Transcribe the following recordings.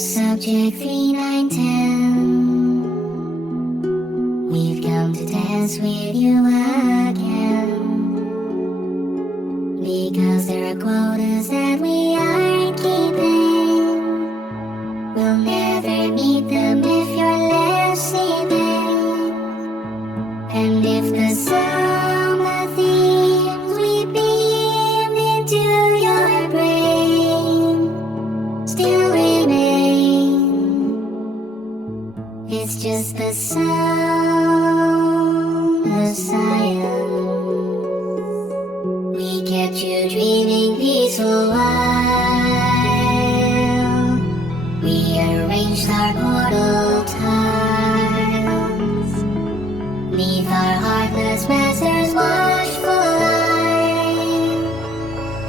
Subject 3910. We've come to dance with you again, because there are quotas that we aren't keeping. We'll never meet them if you're left sleeping. And if the summer themes we beamed into your brain still remain, it's just the sound of silence. We kept you dreaming peaceful while we arranged our portal tiles neath our heartless masters' watchful eye.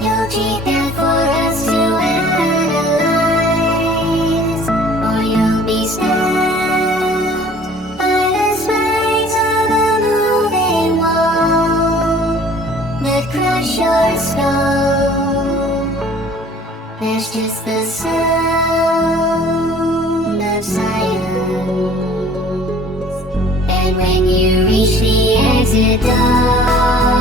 You'll cheat that for us to analyze, or you'll be stabbed by the spikes of a moving wall that crush your skull. There's just the sound of silence. And when you reach the exit door,